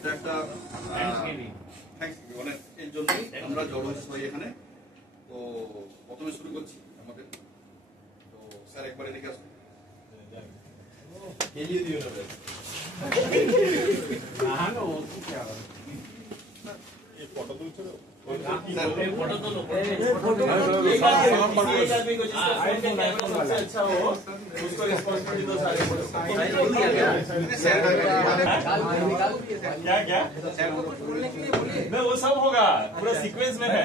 এটা একটা মানে এর জন্যই আমরা জড়ো হয়েছি সবাই এখানে। তো প্রথমে শুরু করছি আমাদের, তো স্যার একবার এদিকে আসুন। ফটো তুলছো क्या क्या नहीं वो सब होगा पूरा सीक्वेंस में है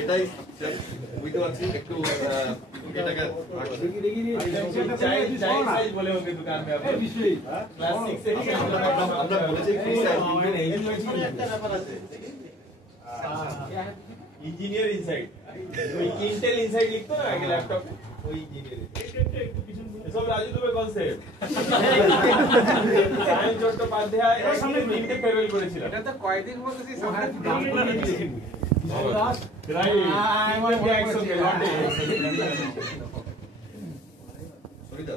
এটাই বুঝতে পারছি একটু এটাকে साइज बोले होंगे दुकान में आप क्लास 6 से আমরা বলেছি ফ্রি সাইজ इंजीनियर इनसाइड कोई इंटेल इनसाइड लिखते ना आगे लैपटॉप में वही इंजीनियर सब राजू दुबे कॉन्सेप्ट সায়ন চট্টোপাধ্যায় সামনে তিনটে ফেয়ারওয়েল করেছিল এটা তো কয়েকদিন মধ্যে সেই সামনে রাইট আমার একশো লটে সরিদা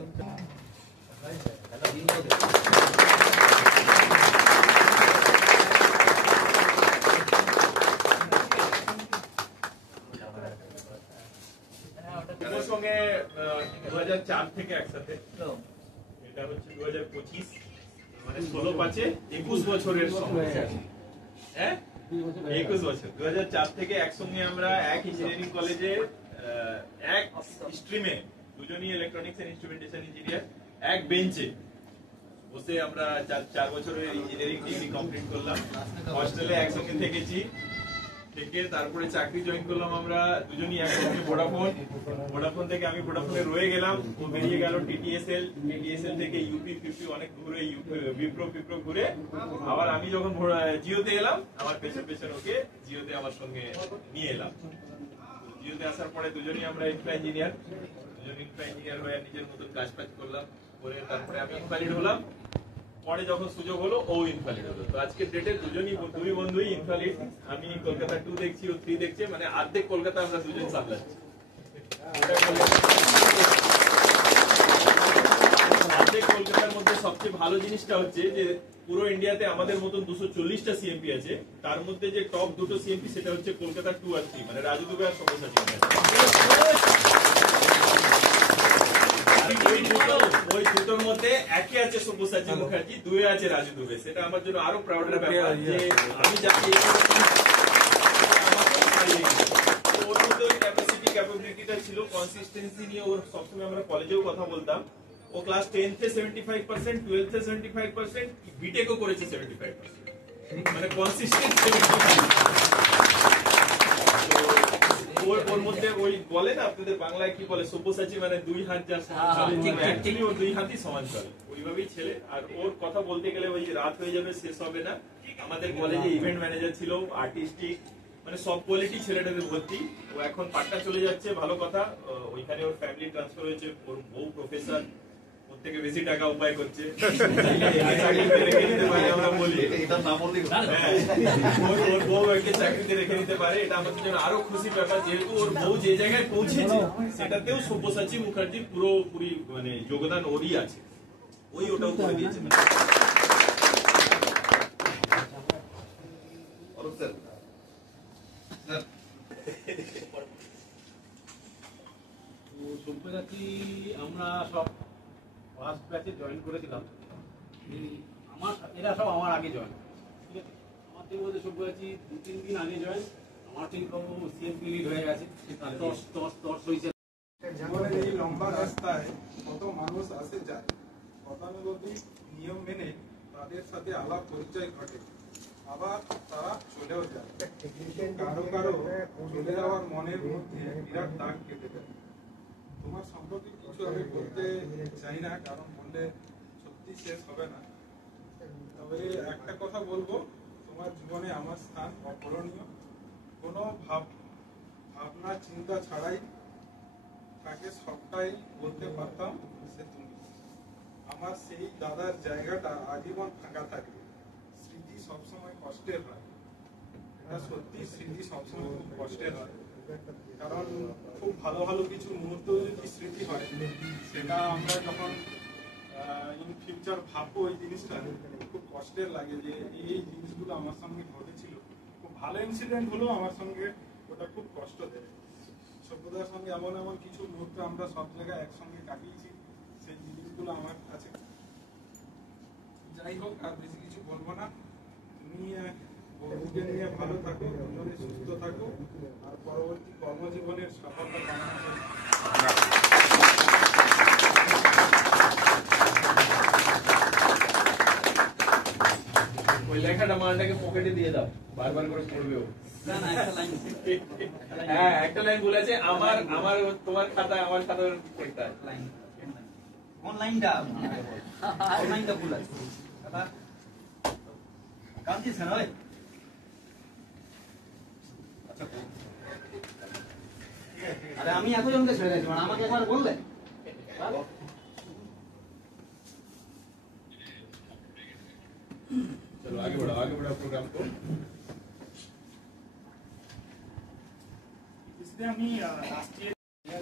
ওর সঙ্গে 2004 থেকে একসাথে এটা হচ্ছে 2025 মানে 16/5 21 বছরের সময় হ্যাঁ 21 বছর 2004 থেকে একসঙ্গে আমরা এক ইঞ্জিনিয়ারিং কলেজে এক স্ট্রিমে দুজনই ইলেকট্রনিক্স এন্ড ইনস্ট্রুমেন্টেশন ইঞ্জিনিয়ার এক বেঞ্চে বসে আমরা 4 বছরের ইঞ্জিনিয়ারিং ডিগ্রি কমপ্লিট করলাম হস্টেলে একসঙ্গে থেকেছি থেকে তারপরে চাকরি জয়েন করলাম আমরা দুজনই একসঙ্গে ভোডাফোন থেকে আমি ভোডাফোনে রয়ে গেলাম ও বেরিয়ে গেল টিটিএসএল থেকে ইউপি 50 অনেক ঘুরে বিপ্রো ঘুরে আবার আমি যখন জিওতে এলাম আমার পেছন ওকে জিওতে আমার সঙ্গে নিয়ে এলাম জিওতে আসার পরে দুজনই আমরা ইনফ্রা ইঞ্জিনিয়ার হয়ে নিজের মতো কাজ করলাম করে তারপরে আমি ইনভ্যালিড হলাম পরে যখন সুযোগ হলো ও ইনভ্যালিড হলো তো আজকের ডেটে দুই বন্ধুই ইনভ্যালিড আমি কলকাতা 2 দেখছি ও 3 দেখছে মানে অর্ধেক কলকাতা আমরা দুজন সামলাচ্ছি অর্ধেক কলকাতার মধ্যে সবচেয়ে ভালো জিনিসটা হচ্ছে যে পুরো ইন্ডিয়াতে আমাদের মতন 240টা সিএমপি আছে তার মধ্যে যে টপ দুটো সিএমপি সেটা হচ্ছে কলকাতা 2 আর 3 মানে রাজু দুবে আর সব্যসাচী ওই দুটোর মধ্যে একে আছে সব্যসাচী মুখার্জি দুয়ে আছে রাজু দুবে সেটা আমার জন্য আরো প্রাউডের ব্যাপার যে আমি যাকে ওর মধ্যে ওই ক্যাপাবিলিটিটা ছিল কনসিস্টেন্সি নিয়ে ওর সবসময় আমরা কলেজেও কথা বলতাম ও ক্লাস 10 তে 75% 12 তে 75% বিটেকও করেছে 75% মানে কনসিস্টেন্ট 75 ওর মধ্যে ওই বলে না আপনাদের বাংলায় কি বলে সব্যসাচী মানে দুই হাত যার অ্যাকচুয়ালি ওর দুই হাতই সমান চলে ওইভাবেই ছেলে আর ওর কথা বলতে গেলে ওই রাত হয়ে যাবে শেষ হবে না আমাদের কলেজে ইভেন্ট ম্যানেজার ছিল আর্টিস্টিক মানে সব কোয়ালিটি ছেলেটাদের ভর্তি ও এখন পাটনা চলে যাচ্ছে ভালো কথা ওইখানে ওর ফ্যামিলি ট্রান্সফার হয়েছে ওর বউ প্রফেসর ওর থেকে বেশি টাকা উপায় করছে আমরা বলি ওর বউ একটা চাকরিতে রেখে নিতে পারে এটা আমাদের জন্য আরো খুশি ব্যাপার যেহেতু ওর বউ যে জায়গায় পৌঁছেছে সেটাতেও সব্যসাচী মুখার্জির পুরোপুরি মানে যোগদান ওরই আছে ওই ওটাও করে দিয়েছে সব্যসাচী আমরা সব ফার্স্ট ব্যাচে জয়েন করেছিলাম এরা সব আমার আগে জয়েন ঠিক আছে আমাদের মধ্যে সব্যসাচী 2-3 দিন আগে জয়েন আমার ঠিক সিএমপি লিড হয়ে গেছে জীবনের এই লম্বা রাস্তায় কত মানুষ আসে যায় গতানুগতিক নিয়ম মেনে তাদের সাথে আলাপ পরিচয় ঘটে আবার তারা চলেও যায় কারো চলে যাওয়ার মনের মধ্যে বিরাট দাগ কেটে দেয় তোমার সম্পর্কে কিছু আমি বলতে চাই না কারণ বললে সত্যি শেষ হবে না তবে একটা কথা বলবো তোমার জীবনে আমার স্থান অপূরণীয় কোনো ভাবনা চিন্তা ছাড়াই তাকে সবটাই বলতে পারতাম সে তুমি আমার সেই দাদার জায়গাটা আজীবন ফাঁকা থাকবে স্মৃতি সবসময় কষ্টের হয় এটা সত্যি স্মৃতি সবসময় খুব কষ্টের হয় কারণ খুব ভালো ভালো কিছু মুহূর্ত যদি স্মৃতি হয়, সেটা আমরা যখন ইন ফিউচার ভাববো ওই জিনিসটা খুব কষ্টের লাগে যে এই জিনিসগুলো আমার সঙ্গে ঘটেছিল। খুব ভালো ইনসিডেন্ট হলো আমার সঙ্গে, ওটা খুব কষ্ট দেয়। সভ্যতার সঙ্গে এমন এমন কিছু মুহূর্ত আমরা সব জায়গায় একসঙ্গে কাটিয়েছি, সেই জিনিসগুলো আমার আছে। যাই হোক, আর বেশি কিছু বলবো না। তুমি বন্ধুকে নিয়ে ভালো থাকো, দুজনে সুস্থ থাকো, আর পরবর্তী কর্মজীবনের সফলতা কামনা করি। ওই লেখাটা মালটাকে পকেটে দিয়ে দাও, বারবার করে পড়বে ও। হ্যাঁ, একটা লাইন বলেছে, আমার আমার তোমার খাতা আমার খাতার পড়তে হয়। অনলাইনটা ভুল আছে দাদা, কান্দিস কেন? আরে আমি এতজনকে ছেড়ে দিয়েছি, মানে আমাকে একবার বললে। चलो आगे बढ़ाओ प्रोग्राम को। इसलिए আমি লাস্ট ইয়ার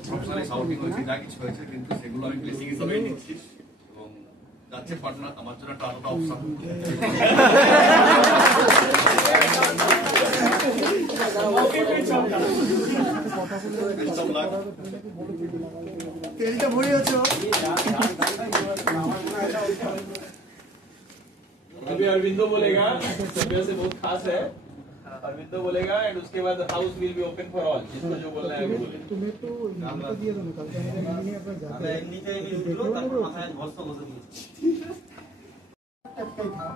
প্রফেশনালি সাউন্ডিং হয়েছে, যা কিছু হয়েছে, কিন্তু সেগুলো আমি ব্লেসিং হিসাবে নিচ্ছি। এবং যাচ্ছে পার্টনার আমার জন্য একটা আলাদা অপশন। তেলটা ভরে আছো। अभी अरविंदो बोलेगा, सभ्य से बहुत खास है। अरविंदो बोलेगा एंड उसके बाद house will be open for all, जिसको जो बोलना है वो बोले। तुम्हें तो नाम दिया था निकल के नहीं अपना जाते अबे नीचे ही उतरो, तारপর মাথায় বস্তা বসে দিয়েছি। टपका ही था।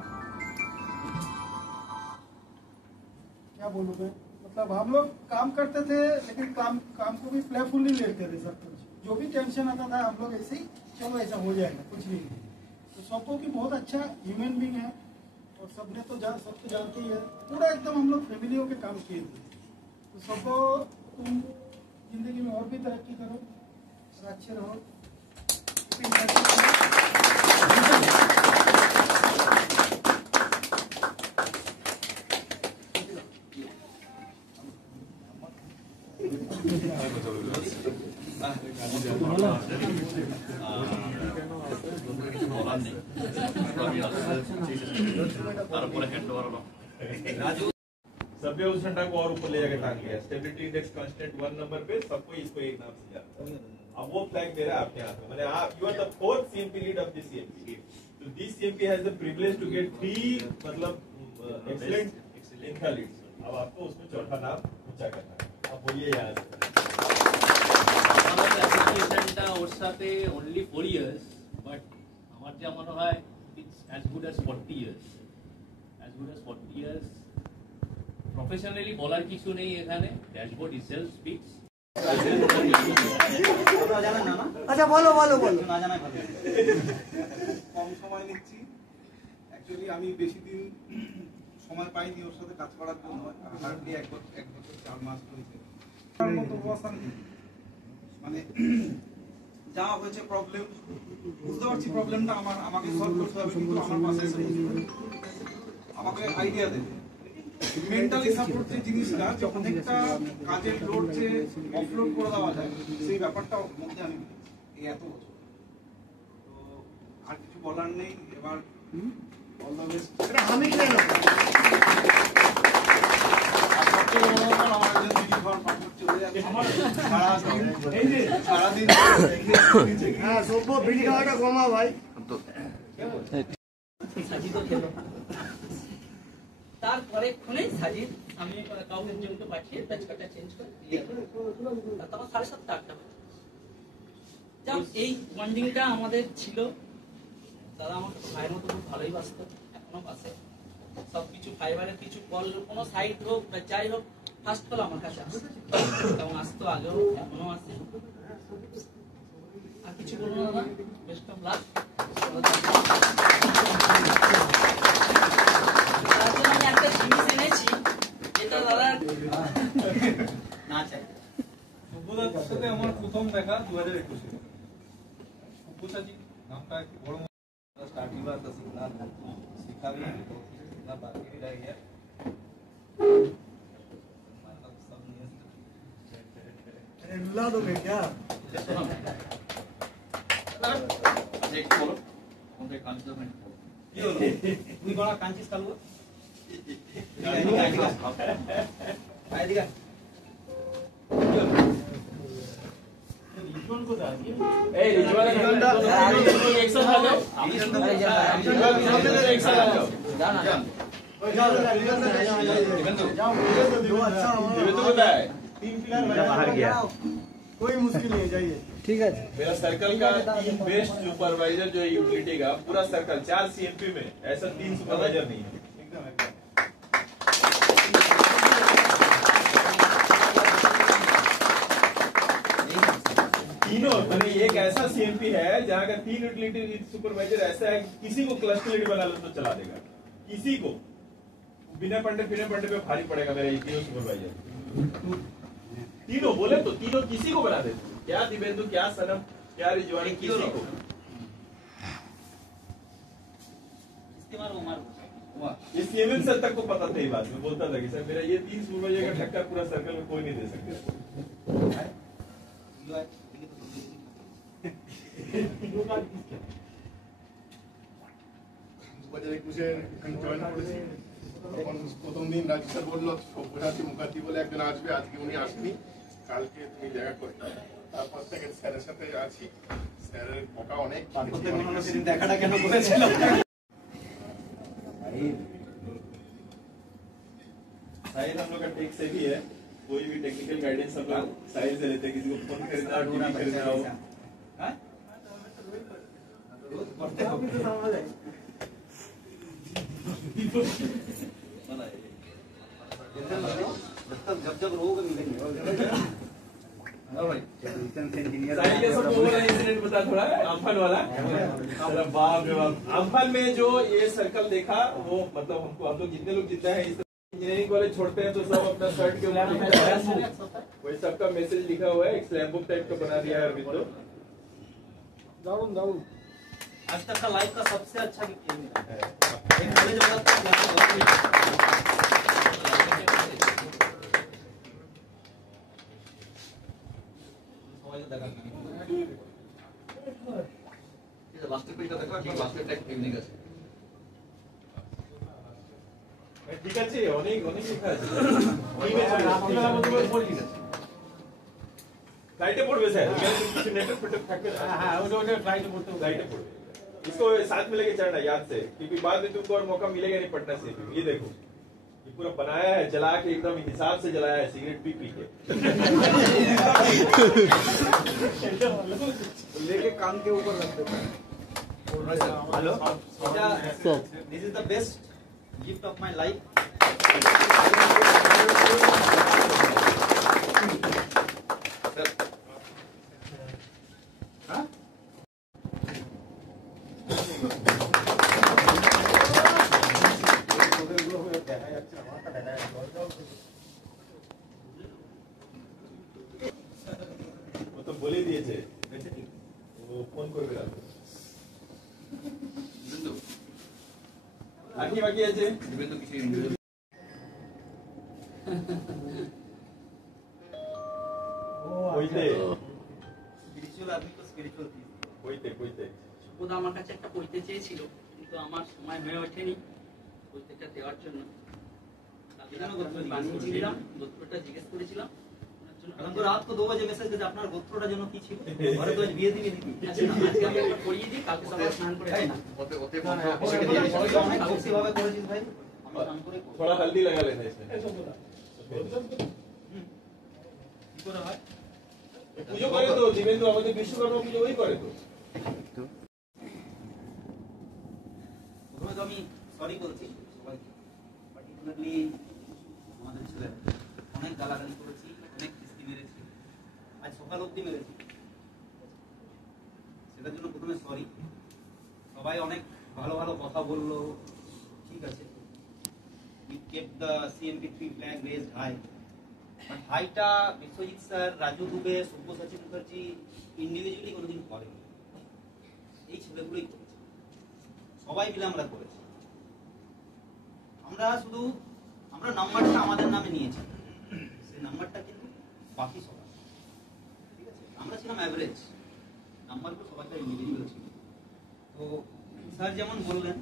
क्या बोलूं मैं, मतलब हम लोग काम करते थे, लेकिन काम को भी प्लेफुली लेते थे। सब कुछ जो भी टेंशन आता था हम लोग ऐसे ही, चलो ऐसा हो जाएगा, कुछ नहीं। तो सबको की बहुत अच्छा ह्यूमन बीइंग है, और सबने तो सबको जानते ही है। पूरा एकदम हम लोग फैमिली होके काम किए थे। तो सबको तुम जिंदगी में और भी तरक्की करो और अच्छे रहो। सभ्य उस घंटा को और ऊपर ले जाकर टांग लिया। स्टेबिलिटी इंडेक्स कांस्टेंट 1 नंबर पे, सबको इसको एक नाम से जाता है। अब वो फ्लैग मेरा आपके हाथ में, मैंने आप you are the fourth CMP lead of this CMP. तो this CMP has the privilege to get 3 मतलब एक्सीलेंट इंफ्रा लीड्स। अब आपको उसमें चौथा नाम ऊंचा करना है। अब बोलिए यहाँ से। আমাদের অ্যাসোসিয়েশনটা ওর সাথে অনলি 4 ইয়ার্স, বাট আমার যা মনে হয় it's as good as 40 years. As good as 40 years. Professionally বলার কিছু নেই এখানে, ড্যাশবোর্ড ইটসেলফ স্পিকস। আপনারা জানেন না? अच्छा बोलो बोलो बोलो। না জানাই ভালো। কম সময় নিচ্ছি। অ্যাকচুয়ালি আমি বেশি দিন সময় পাইনি ওর সাথে কাজ করার জন্য, হার্ডলি এক বছর 4 মাস হয়েছে। তার মতো অবস্থান নেই। মানে যা হয়েছে প্রবলেম বুঝতে পারছি, প্রবলেমটা আমাকে সলভ করতে হবে, কিন্তু আমার পাশে এসে আমাকে আইডিয়া দেবে। মেন্টালি সাপোর্ট যে জিনিসটা, যখন একটা কাজের লোড যে অফলোড করে দেওয়া যায়, সেই ব্যাপারটা মধ্যে আমি এই এত বছর। তো আর কিছু বলার নেই, এবার অল দ্য বেস্ট। আমি কেন সারাদিন হ্যাঁ সভ্য বিড়ি খাওয়াটা কমা ভাই। সাজিদ খেলো, তারপরে খুনে সাজিদ আমি কাউকে জমকে পাঠিয়ে প্যাচকাটা চেঞ্জ করে দিয়ে তখন 7:30 8টা যাও। এই বন্ডিংটা আমাদের ছিল। দাদা আমার ভাইয়ের মতো খুব ভালোই বাসত, এখনো বাসে। সবকিছু ফাইবারের কিছু কল, কোনো সাইট হোক বা যাই হোক, ফার্স্ট কল আমার কাছে আসতো, এবং আসতো আগেও, এখনো আসে। আর কিছু বলবো না দাদা, বেস্ট অফ লাক। আমি একটা জিনিস এনেছি, এটা দাদা না চাই। সভ্যতার সাথে আমার প্রথম দেখা 2021-এ। সভ্যতাজি নামটা একটু বড় स्टार्टिंग बात तो सीखना सीखा भी नहीं, तो सीखना बाकी भी रह गया। मतलब सब हिला दोगे क्या? একটু বলো আমাদের কাঞ্চনমেন্ট কি হলো তুই বড় কাঞ্চিস কালু আইডিয়া রিজন কোথায় আছে? এই রিজওয়ান এক সাথ आ जाओ एक साथ आ जाओ दिवेंदु बताए बाहर गया, कोई मुश्किल नहीं, जाइए। मेरा सर्कल का 3 बेस्ट सुपरवाइजर जो यूटिलिटी का पूरा सर्कल 4 सीएमपी में ऐसा 3 सुपरवाइजर नहीं है। तीनों मैंने एक ऐसा सीएमपी है जहाँ का 3 यूटिलिटी सुपरवाइजर ऐसा है कि किसी को क्लस्टर लीड बना लो तो चला देगा, किसी को बिना पंडे पे भारी पड़ेगा मेरा ये तीनों सुपरवाइजर। तीनों बोले तो तीनों किसी को बना देते, क्या दिवेंदु, क्या सनम, क्या रिजवानी, किसी को। ये सीएमएम सर तक को पता था, ये बात मैं बोलता था कि सर मेरा ये 3 सुपरवाइजर का ठक्कर पूरा सर्कल में कोई नहीं दे सकता। তখন প্রথম দিন রাজু স্যার বললো সব্যসাচী মুখার্জি বলে একজন আসবে, আজকে উনি আসেনি, কালকে তুমি দেখা করে। তারপর থেকে স্যারের সাথে আছি, স্যারের বকা অনেক দেখাটা কেন করেছিল साहिल हम लोग का टेक से भी है, कोई भी टेक्निकल गाइडेंस हम लोग साहिल से लेते हैं, किसी को फोन खरीदना हो, टीवी खरीदना हो। जब रहोगे मिलेंगे। साहिल के सबको वो वाला इंसिडेंट बता थोड़ा, अम्फान वाला। अरे बाप रे बाप, अम्फान में जो ये सर्कल देखा वो मतलब हमको, हम लोग जितने लोग जितना है इंजीनियरिंग कॉलेज छोड़ते हैं तो सब अपना शर्ट के ऊपर लिखता है, वही सबका मैसेज लिखा हुआ है, एक स्लैब बुक टाइप का बना दिया है अरविंदो। दाऊन आज तक का लाइफ का सबसे अच्छा गिफ्ट ये मिला है। एक कॉलेज वाला था, লাস্টের পেজটা দেখো, একদম লাস্টের ট্যাগ টেকনিক আছে। ঠিক আছে, অনেক অনেক লেখা আছে। আপনারা বলতে বল ঠিক আছে। लाइटें पड़ वैसे नेटवर्क थाकবে না। হ্যাঁ ওটা ট্রাই করতে হবে। लाइटें पड़, इसको साथ में लेके चलना याद से, क्योंकि बाद में तुमको और मौका मिलेगा नहीं पटना से। ये देखो ये पूरा बनाया है, जला के एकदम हिसाब से जलाया है, सिगरेट पी के लेके कान के ऊपर रख देता है। Hello sir, this is the best gift of my life. वो तो बोले दिए थे, वो फोन করবে না। দিবেন্দু বাকি বাকি আছে দিবেন্দু কিছু কইতে स्पिरिचुअल आदमी को स्पिरिचुअल चीज। কইতে সুবোধ আমার কাছে একটা কইতে চেয়েছিল, কিন্তু আমার সময় হয়ে ওঠেনি কইতেটা দেওয়ার জন্য। বানিয়েছিলাম, গোত্রটা জিজ্ঞেস করেছিলাম। हम तो रात को 2 बजे मैसेज करते আপনার গোত্রটা জন্য কি ছিল ঘরে তো বিয়ে দিবি নাকি আচ্ছা না, আজকে আমি একটা পড়িয়ে দিই, কালকে সকালে স্নান করে তাই যাই না না। ওতে ওতে অনেক ভক্তি ভাবে করেছিস ভাই আমি স্নান করে করব। थोड़ा हल्दी लगा लेना इसमें। কি করে হয় পুজো করে তো দিবেন্দু, আমাদের বিশ্বকর্মা পুজো ওই করে তো। প্রথমে তো আমি সরি বলছি সবাইকে, পার্টিকুলারলি আমাদের ছেলেরা অনেক গালাগালি করেছি, অনেক কিস্তি মেরেছি, আজ সকাল অবধি মেরেছি, সেটার জন্য প্রথমে সরি। সবাই অনেক ভালো ভালো কথা বললো, ঠিক আছে, we kept the CMP3 flag raised high, but হাইটা বিশ্বজিৎ স্যার, রাজু দুবে, সব্যসাচী মুখার্জি ইন্ডিভিজুয়ালি কোনোদিন করেনি, এই ছেলেগুলোই করেছে, সবাই মিলে আমরা করেছি। আমরা নাম্বারটা আমাদের নামে নিয়েছি, সেই নাম্বারটা কিন্তু বাকি সবাই আমরা ছিলাম অ্যাভারেজ, নাম্বারগুলো সবাইকার ইন্ডিভিজুয়াল ছিল। তো স্যার যেমন বললেন,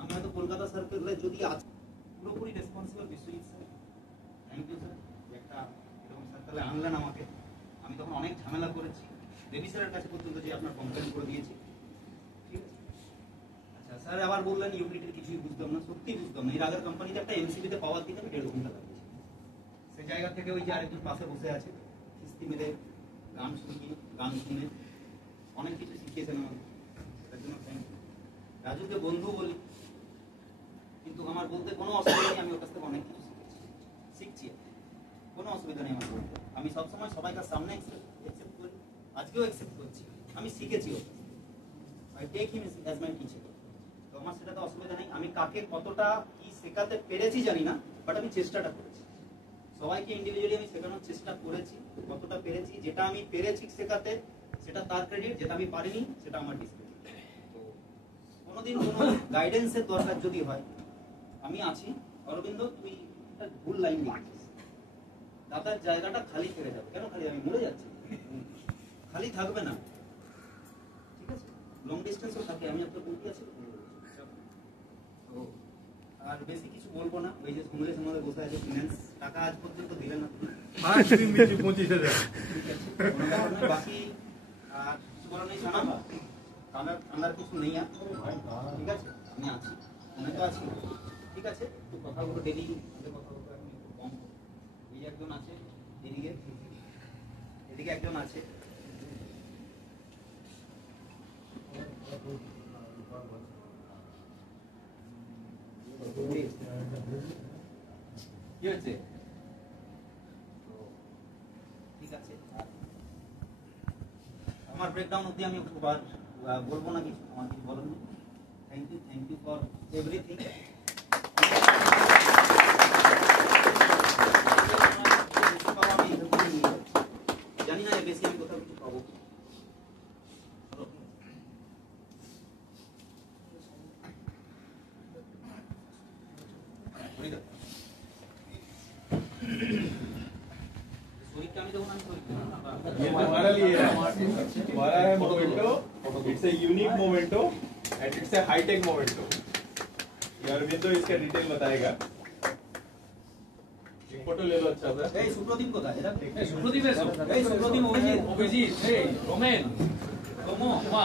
আমি হয়তো কলকাতা সার্কেলে যদি আছি পুরোপুরি responsible Biswajit sir. Thank you sir, একটা এরকম সার্কেলে আনলেন আমাকে। আমি তখন অনেক ঝামেলা করেছি, দেবী স্যারের কাছে পর্যন্ত যে আপনার কমপ্লেন করে দিয়েছি। ঠিক আছে, আচ্ছা স্যার আবার বললেন ইউটিলিটির কিছুই বুঝতাম না, সত্যি বুঝতাম না। এর আগের কোম্পানিতে একটা এমসিবিতে পাওয়ার দিতে আমি 1.5 ঘন্টা লাগিয়েছি। সেই জায়গা থেকে ওই যে আরেকজন পাশে বসে আছে, কিস্তি মেরে গান শুনে অনেক কিছু শিখিয়েছেন আমাকে, সেটার জন্য থ্যাংক ইউ। রাজুকে বন্ধু বলি, কিন্তু আমার বলতে কোনো অসুবিধা নেই, আমি ওর কাছ থেকে অনেক কিছু শিখছি, কোনো অসুবিধা নেই আমার বলতে। আমি সবসময় সবাইকার সামনে অ্যাকসেপ্ট করি, আজকেও অ্যাকসেপ্ট করছি, আমি শিখেছি ওর। I take him as my teacher. তো আমার সেটাতে অসুবিধা নেই। আমি কাকে কতটা কি শেখাতে পেরেছি জানি না, বাট আমি চেষ্টাটা করেছি। সবাইকে ইন্ডিভিজুয়ালি আমি শেখানোর চেষ্টা করেছি, কতটা পেরেছি। যেটা আমি পেরেছি শেখাতে সেটা তার ক্রেডিট, যেটা আমি পারিনি সেটা আমার ডিসক্রেডিট। তো কোনোদিন কোনো গাইডেন্সের দরকার যদি হয় আমি আছি। অরবিন্দ তুই একটা ভুল লাইন লিখছিস, দাদার জায়গাটা খালি থেকে যাবে। কেন খালি? আমি মরে যাচ্ছি, খালি থাকবে না। ঠিক আছে, লং ডিস্টেন্সও থাকে, আমি আপনার বলতে আছি। তো আর বেশি কিছু বলবো না। ওই যে কংগ্রেস আমাদের বসে আছে, ফিনান্স টাকা আজ পর্যন্ত দিলেন না তুমি। 25,000। বাকি আর কিছু বলার নেই, জানাবো ঠান্ডার কিছু নেই আর। ঠিক আছে, আমি আছি, মনে তো আছি। ঠিক আছে, তো কথাগুলো ডেলি কথা বলবো, এখন একটু কম। এই একজন আছে, এদিকে একজন আছে। কি হচ্ছে? ঠিক আছে, আমার ব্রেকডাউন অবধি আমি বলবো না কিছু, আমার কিছু বলার নেই। Thank you for everything. জানি না বেশি আমি কোথাও কিছু পাবো। ये हमारा लिए है, हमारा है memento. It's a unique memento and it's a high tech memento. ये अरविंदो इसका डिटेल बताएगा। एक फोटो ले लो अच्छा सा। এই সুপ্রদীপ কোথায়? এরা সুপ্রদীপ এসো। এই সুপ্রদীপ, অভিজিৎ, অভিজিৎ, এই রমেন, রমা,